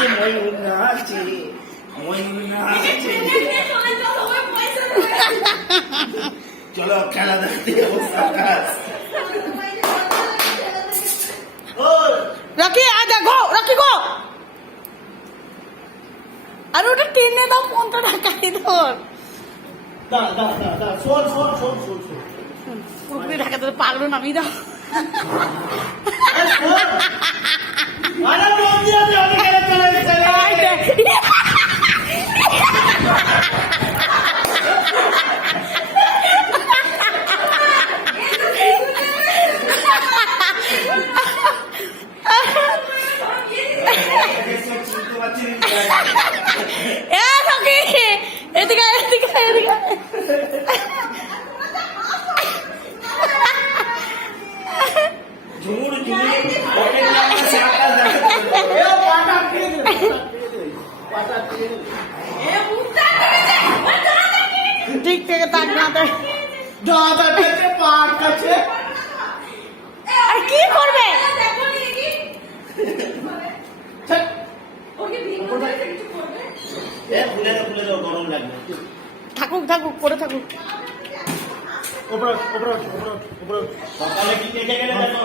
নাচে ময়ূর নাচে ময়ূর নাচে। চলো খেলা দেখতে যাবো সার্কাস। রকি আ দেখো রকি গো আর ওটা টেনে দাও ফোনটা ঢাকাই ধর শোন শোন শোন শোন শোন পুরোপুরি ঢাকা ধরে পাগলো নামিয়ে দাও আরে বন্ধু আমি অনেক চলে এসেছি। এদিকে এদিকে এদিকে ঝুমুর ঝুমুর ওকে নাম সার্কাস দেখতে এ পাটা ফেলে দে পাটা ফেলে দে এ মুখটা ঠিক থেকে তাক না দে দাদা কাছে পাট কাছে আর কি করবে ওকে ভিঙ্গো দিয়ে কিছু করবে এ খুলে দাও গরম লাগবে। থাকুক থাকুক করে থাকুক উপরে উপরে উপরে উপরে সকালে কি দেখে গেলে দেখো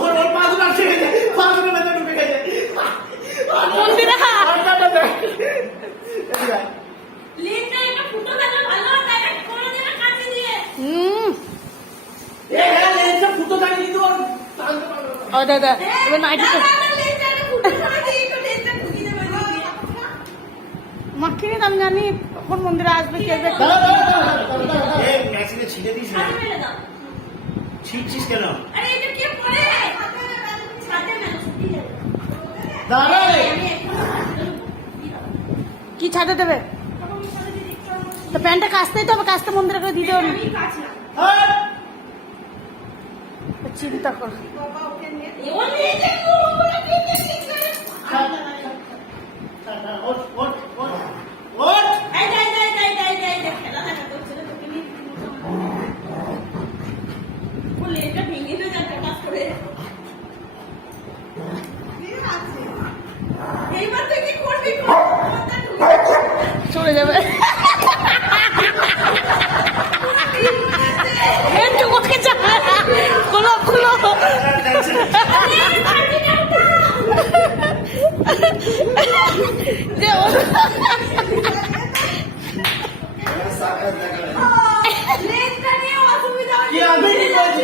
ওর পাগল আছে পাগল না ঢুকে গেছে মন্দিরে লেনটা এটা ফুটো থাকলে ভালো ডাইরেক্ট করে দিলে কাটে দিয়ে এ হ্যাঁ লেন্সটা ফুটো থাকে কিন্তু ওর টানতে পারবে না। ও দাদা এবার নাইটি তো লেনটা ফুটো করে দিয়ে তো লেনটা ঢুকিয়ে দেবে মাখিনি আমি জানি কখন মন্দিরে আসবে কে আসবে এ মেশিনে ছিঁড়ে দিস না হাতে মেরে দাও ছিঁড়ছিস কেন আরে এটা কি পড়ে ছাতে মেরে ছুটি যাবে দাঁড়া রে আমি এখন কি ছাড়তে দেবে তো প্যান্টটা কাচতেই তো হবে কাচতে মন্দিরে করে দিতে হবে আমি কাটলাম হ্যাঁ চিন্তা কর বাবা ওকে নিয়ে ওর নিয়ে দেখো ওরা কি ঠিক করে ওঠ ওঠ ওঠ ওঠ এই খেলা দেখা করছে না তোকে নিয়ে ও লেনটা ভেঙে না যাচ্ছে কাজ করে এইবার তুই কি করবি চলে যাবে একটু ওকে যাবে খুলো খুলো যে ও সার্কাস দেখা লেনটা নিয়ে অসুবিধা কি আমি কি করছি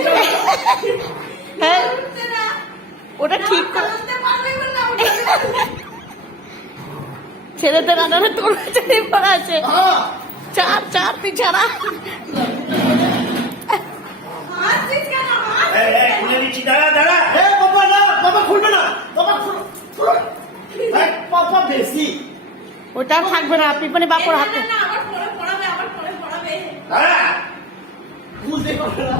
হ্যাঁ হচ্ছে না ওটা ঠিক করে করতে পারবে না ছেলেদের রান্নাটা তোর কাছে পড়া আছে হ্যাঁ চার চার পিছাড়া হাসছিস কেন এই খুলে দিচ্ছি দাঁড়া দাঁড়া এ বাবা না বাবা খুলবে না বাবা খুলো এই পাপা বেশি ওটা থাকবে না পিপনে বাপর হাতে না আবার পড়াবে দাঁড়া বুঝতে পারবে না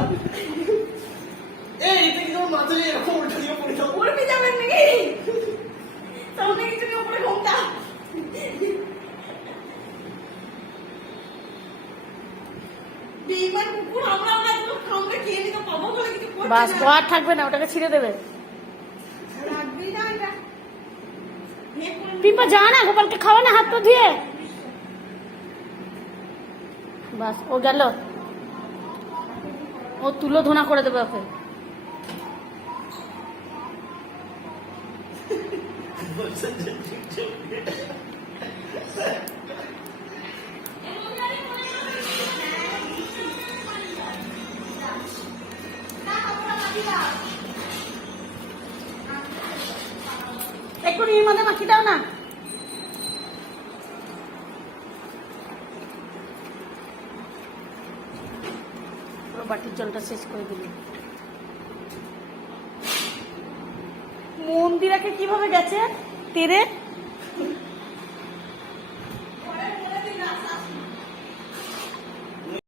এই এটা কি তোমার মাথায় এরকম উল্টা দিয়ে পড়ে যাও উড়বি যাবেন নাকি সামনে কিছু উপরে ঘুমটা বেইমান কুকুর আমরা তো খামড়ে খেয়ে নিতে পাবো বলে কিছু করছে বাস না আর থাকবে না ওটাকে ছিঁড়ে দেবে রাখবি না এটা পিপা যা না গোপালকে খাওয়া না হাত পা ধুয়ে বাস ও গেল ও তুলো ধোনা করে দেবে ওকে একটু নিয়ে মধ্যে মাখি দাও না বাটির জলটা শেষ করে দিল মন্দিরাকে কিভাবে গেছে তীরে